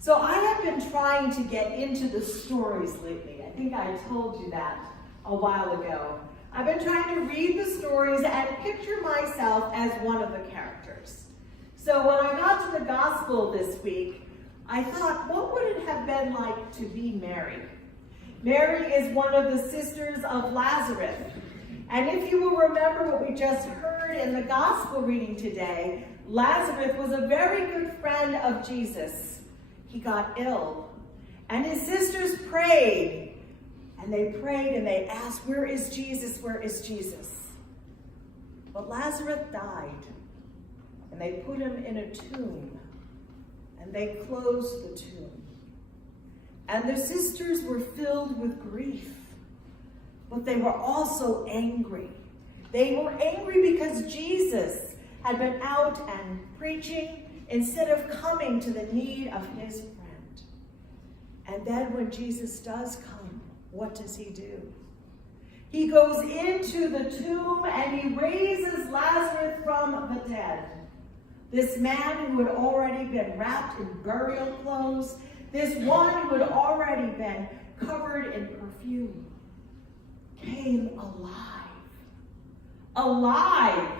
So I have been trying to get into the stories lately. I think I told you that a while ago. I've been trying to read the stories and picture myself as one of the characters. So when I got to the gospel this week, I thought, what would it have been like to be Mary? Mary is one of the sisters of Lazarus. And if you will remember what we just heard in the gospel reading today, Lazarus was a very good friend of Jesus. He got ill, and his sisters prayed, and they asked, where is Jesus? Where is Jesus? But Lazarus died, and they put him in a tomb, and they closed the tomb. And the sisters were filled with grief, but they were also angry. They were angry because Jesus had been out and preaching instead of coming to the need of his friend. And then when Jesus does come, what does he do? He goes into the tomb and he raises Lazarus from the dead. This man who had already been wrapped in burial clothes, this one who had already been covered in perfume, came alive. Alive!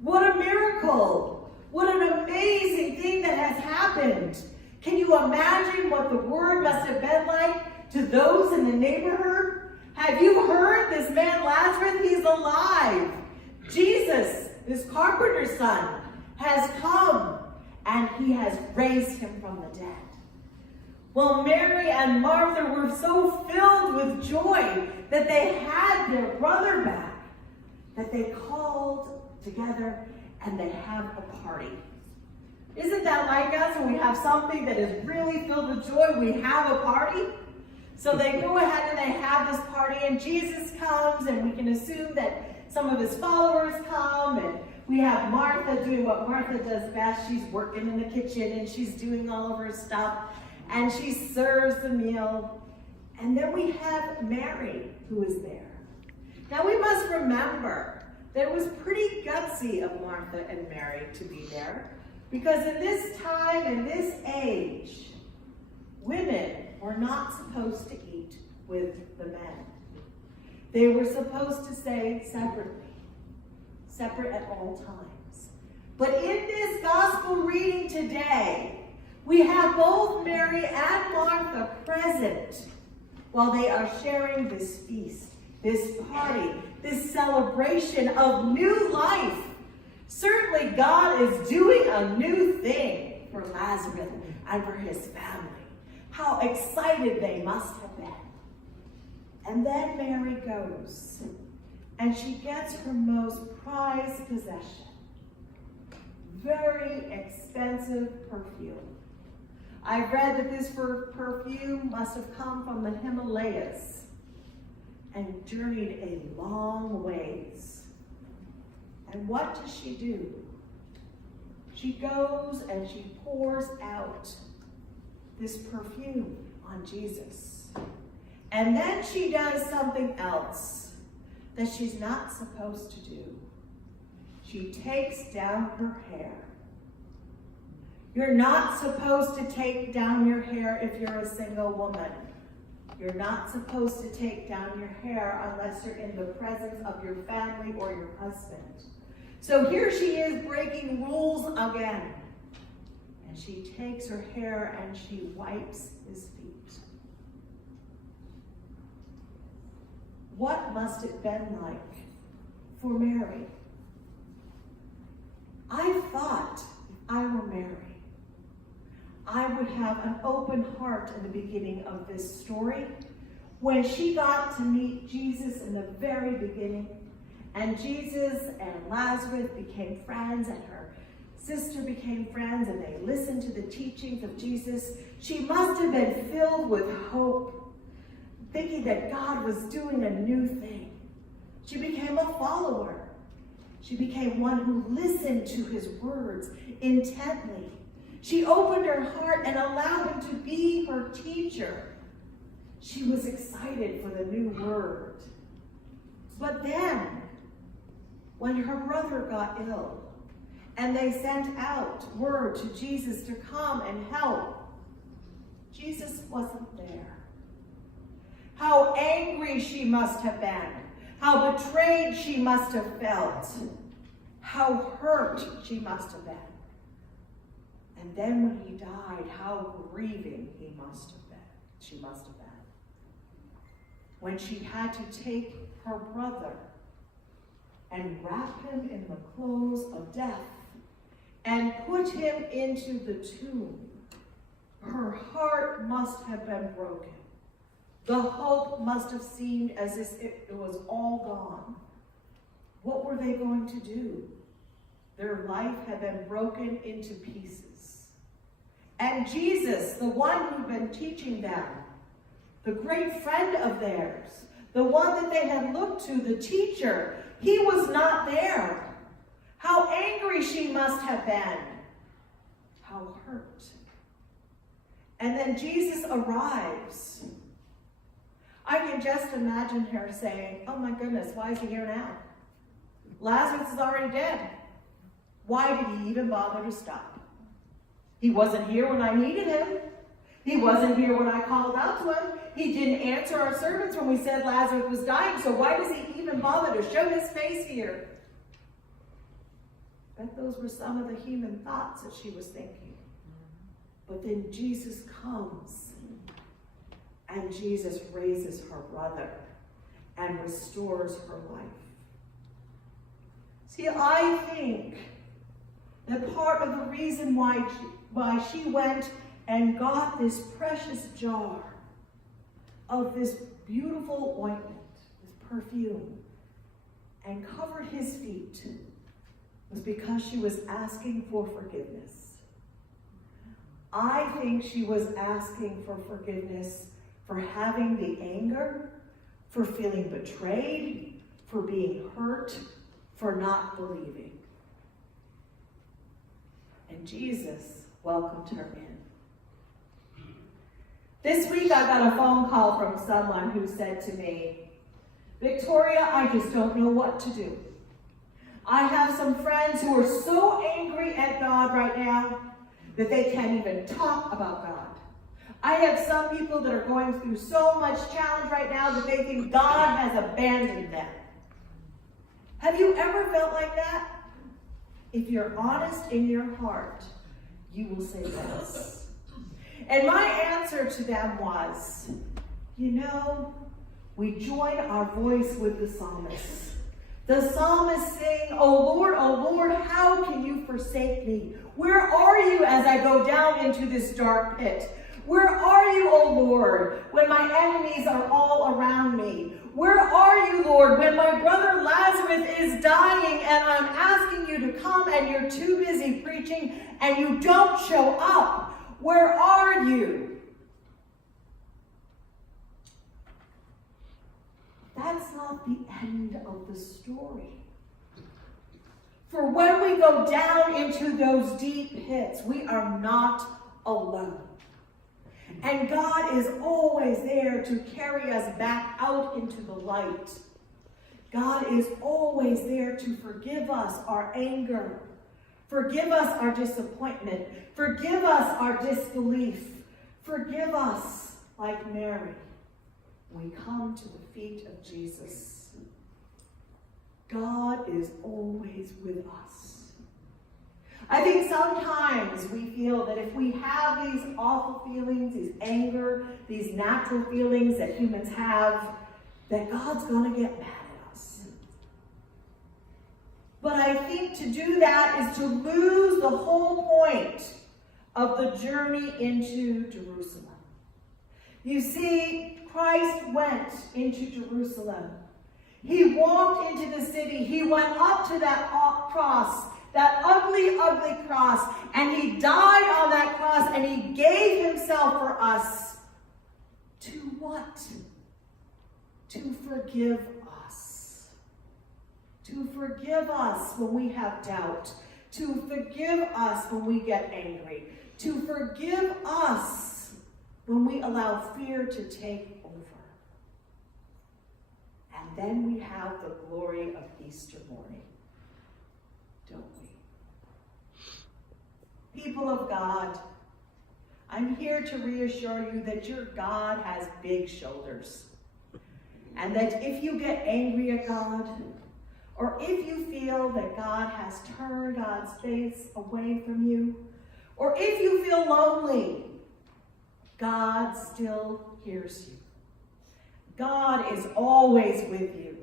What a miracle! What an amazing thing that has happened. Can you imagine what the word must have been like to those in the neighborhood? Have you heard this man Lazarus? He's alive. Jesus, this carpenter's son, has come and he has raised him from the dead. Well, Mary and Martha were so filled with joy that they had their brother back, that they called together and they have a party. Isn't that like us when we have something that is really filled with joy? We have a party. So they go ahead and they have this party, and Jesus comes, and we can assume that some of his followers come, and we have Martha doing what Martha does best. She's working in the kitchen, and she's doing all of her stuff, and she serves the meal. And then we have Mary, who is there. Now we must remember that it was pretty gutsy of Martha and Mary to be there, because in this time, in this age, women were not supposed to eat with the men. They were supposed to stay separate at all times. But in this gospel reading today, we have both Mary and Martha present while they are sharing this feast, this party, this celebration of new life. Certainly God is doing a new thing for Lazarus and for his family. How excited they must have been. And then Mary goes and she gets her most prized possession. Very expensive perfume. I've read that this perfume must have come from the Himalayas and journeyed a long ways. And what does she do? She goes and she pours out this perfume on Jesus. And then she does something else that she's not supposed to do. She takes down her hair. You're not supposed to take down your hair if you're a single woman. You're not supposed to take down your hair unless you're in the presence of your family or your husband. So here she is breaking rules again. And she takes her hair and she wipes his feet. What must it have been like for Mary? I thought if I were Mary, I would have an open heart in the beginning of this story when she got to meet Jesus in the very beginning, and Jesus and Lazarus became friends, and her sister became friends, and they listened to the teachings of Jesus. She must have been filled with hope, thinking that God was doing a new thing. She became a follower. She became one who listened to his words intently. She opened her heart and allowed him to be her teacher. She was excited for the new word. But then, when her brother got ill, and they sent out word to Jesus to come and help, Jesus wasn't there. How angry she must have been. How betrayed she must have felt. How hurt she must have been. And then when he died, how grieving she must have been. When she had to take her brother and wrap him in the clothes of death and put him into the tomb, her heart must have been broken. The hope must have seemed as if it was all gone. What were they going to do? Their life had been broken into pieces. And Jesus, the one who'd been teaching them, the great friend of theirs, the one that they had looked to, the teacher, he was not there. How angry she must have been. How hurt. And then Jesus arrives. I can just imagine her saying, oh my goodness, why is he here now? Lazarus is already dead. Why did he even bother to stop? He wasn't here when I needed him. He wasn't here when I called out to him. He didn't answer our servants when we said Lazarus was dying, so why does he even bother to show his face here? But those were some of the human thoughts that she was thinking. But then Jesus comes, and Jesus raises her brother and restores her life. See, I think that part of the reason why she went and got this precious jar of this beautiful ointment, this perfume, and covered his feet was because she was asking for forgiveness. I think she was asking for forgiveness for having the anger, for feeling betrayed, for being hurt, for not believing. And Jesus welcomed her in. This week I got a phone call from someone who said to me, Victoria, I just don't know what to do. I have some friends who are so angry at God right now that they can't even talk about God. I have some people that are going through so much challenge right now that they think God has abandoned them. Have you ever felt like that? If you're honest in your heart, you will say yes. And my answer to them was, we join our voice with the psalmist. The psalmist saying, oh Lord, how can you forsake me? Where are you as I go down into this dark pit? Where are you, O Lord, when my enemies are all around me? Where are you, Lord, when my brother Lazarus is dying and I'm asking you to come and you're too busy preaching and you don't show up? Where are you? That's not the end of the story. For when we go down into those deep pits, we are not alone. And God is always there to carry us back out into the light. God is always there to forgive us our anger, forgive us our disappointment, forgive us our disbelief, forgive us like Mary. We come to the feet of Jesus. God is always with us. I think sometimes we feel that if we have these awful feelings, these anger, these natural feelings that humans have, that God's going to get mad at us. But I think to do that is to lose the whole point of the journey into Jerusalem. You see, Christ went into Jerusalem. He walked into the city. He went up to that cross, that ugly, ugly cross, and he died on that cross, and he gave himself for us. To what? To forgive us. To forgive us when we have doubt. To forgive us when we get angry. To forgive us when we allow fear to take over. And then we have the glory of Easter morning, don't we? People of God, I I'm here to reassure you that your God has big shoulders. And that if you get angry at God, or if you feel that God has turned God's face away from you, or if you feel lonely, God still hears you. God is always with you.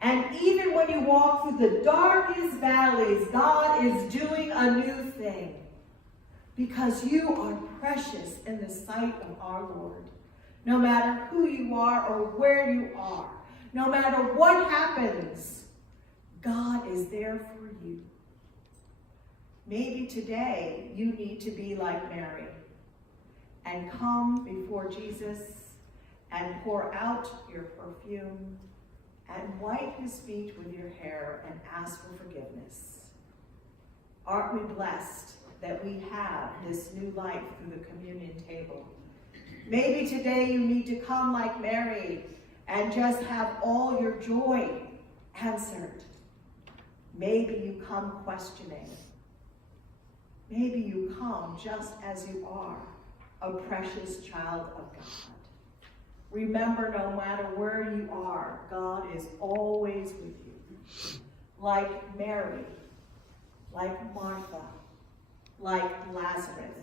And even when you walk through the darkest valleys, God is doing a new thing. Because you are precious in the sight of our Lord. No matter who you are or where you are, no matter what happens, God is there for you. Maybe today you need to be like Mary and come before Jesus and pour out your perfume and wipe his feet with your hair and ask for forgiveness. Aren't we blessed that we have this new life through the communion table? Maybe today you need to come like Mary and just have all your joy answered. Maybe you come questioning. Maybe you come just as you are, a precious child of God. Remember, no matter where you are, God is always with you. Like Mary, like Martha, like Lazarus,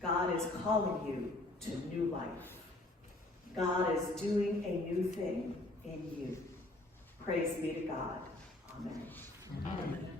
God is calling you to new life. God is doing a new thing in you. Praise be to God. Amen. Amen.